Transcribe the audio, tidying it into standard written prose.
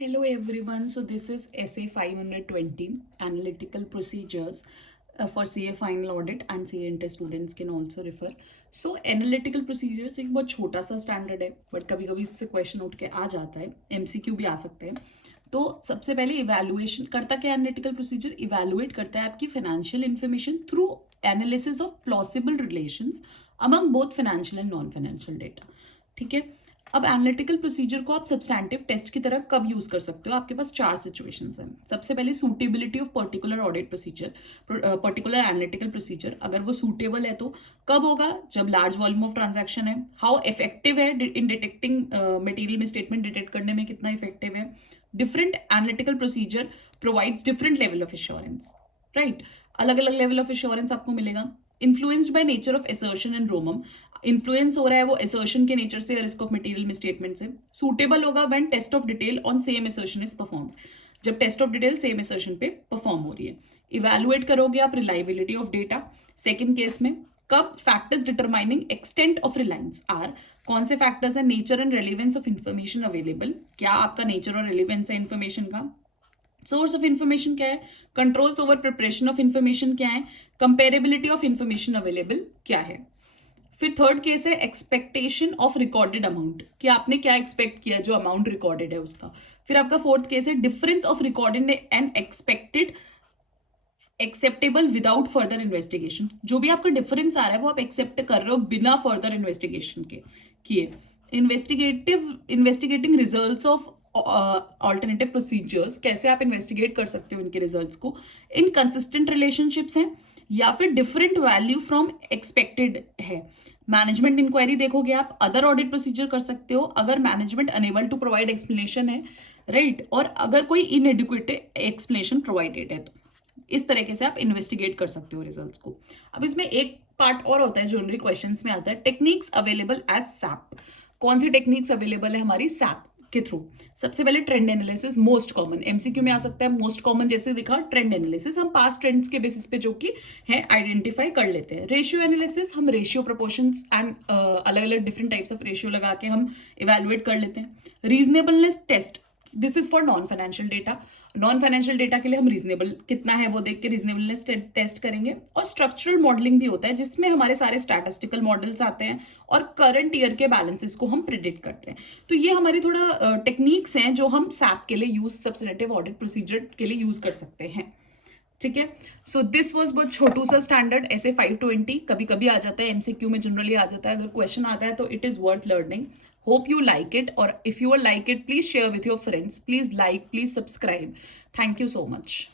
Hello everyone. So this is SA 520 analytical procedures for CA final audit and CA inter students can also refer. So analytical procedures एक बहुत छोटा सा standard है but कभी कभी इससे क्वेश्चन उठ के आ जाता है, MCQ भी आ सकते हैं. तो सबसे पहले इवेल्युएशन करता क्या एनालिटिकल प्रोसीजर इवेल्युएट करता है आपकी financial information through analysis of plausible relations among both financial and non financial data. ठीक है. अब एनालिटिकल प्रोसीजर को आप सब्सटैंटिव टेस्ट की तरह कब यूज कर सकते हो? आपके पास चार सिचुएशंस हैं. सबसे पहले suitability of particular audit procedure, particular analytical procedure अगर वो सूटेबल है तो कब होगा? जब लार्ज वॉल्यूम ऑफ ट्रांजैक्शन है. हाउ इफेक्टिव है इन डिटेक्टिंग मटेरियल में स्टेटमेंट डिटेक्ट करने में कितना इफेक्टिव है. Different analytical procedure provides different level of assurance, right. अलग अलग लेवल ऑफ एश्योरेंस आपको मिलेगा. Influenced by nature of assertion and रोमम, influence हो रहा है वो असर्शन के नेचर से, रिस्क ऑफ मटेरियल मिसस्टेटमेंट से. सूटेबल होगा when test of detail on same assertion is performed, जब test of detail same assertion पे परफॉर्म हो रही है. इवैल्यूएट करोगे आप reliability of data. Second case में कब factors determining extent of reliance are, कौन से फैक्टर्स है? Nature and relevance of information available, क्या आपका नेचर और रेलिवेंस है इंफॉर्मेशन का. सोर्स ऑफ इंफॉर्मेशन क्या है? Controls over preparation of information क्या है? कंपेरेबिलिटी ऑफ इंफॉर्मेशन अवेलेबल क्या है. फिर थर्ड केस है एक्सपेक्टेशन ऑफ रिकॉर्डेड अमाउंट, कि आपने क्या एक्सपेक्ट किया जो अमाउंट रिकॉर्डेड है उसका. फिर आपका फोर्थ केस है difference of recorded and expected acceptable without further investigation, जो भी आपका डिफरेंस आ रहा है वो आप एक्सेप्ट कर रहे हो बिना फर्दर इन्वेस्टिगेशन के किए. Investigating results of alternative procedures, कैसे आप इन्वेस्टिगेट कर सकते हो इनके रिजल्ट्स को. इनकंसिस्टेंट रिलेशनशिप्स हैं या फिर डिफरेंट वैल्यू फ्रॉम एक्सपेक्टेड है. मैनेजमेंट इंक्वायरी देखोगे आप. अदर ऑडिट प्रोसीजर कर सकते हो अगर management unable to provide explanation है, राइट. और अगर कोई इनएडिक्वेट एक्सप्लेनेशन प्रोवाइडेड है तो इस तरीके से आप इन्वेस्टिगेट कर सकते हो रिजल्ट्स को. अब इसमें एक पार्ट और होता है जो जनरली क्वेश्चंस में आता है, टेक्निक्स अवेलेबल एज सैप. कौन सी टेक्निक्स अवेलेबल है हमारी सैप के थ्रू? सबसे पहले trend analysis, most common, MCQ में आ सकता है. मोस्ट कॉमन जैसे दिखा ट्रेंड एनालिसिस, हम पास्ट ट्रेंड्स के बेसिस पे जो कि है आइडेंटिफाई कर लेते हैं. रेशियो एनालिसिस, हम रेशियो प्रोपोर्शंस एंड अलग अलग डिफरेंट टाइप्स ऑफ रेशियो लगा के हम इवेलुएट कर लेते हैं. Reasonableness test, this is for non financial data. Non financial data के लिए हम रीजनेबल कितना है वो देख के रीजनेबलनेस टेस्ट करेंगे. और स्ट्रक्चरल मॉडलिंग भी होता है जिसमें हमारे सारे स्टैटिस्टिकल मॉडल्स आते हैं और करंट ईयर के बैलेंसेस को हम प्रिडिक्ट करते हैं. तो ये हमारी थोड़ा टेक्निक्स हैं जो हम सैप के लिए यूज, सब्सटेंटिव ऑडिट प्रोसीजर के लिए यूज कर सकते हैं. ठीक है. सो दिस वॉज बहुत छोटू सा स्टैंडर्ड ऐसे 520 कभी कभी आ जाता है, एमसीक्यू में जनरली आ जाता है. अगर क्वेश्चन आता है तो it is worth learning. Hope you like it, और if you are like it please share with your friends. Please like, please subscribe. Thank you so much.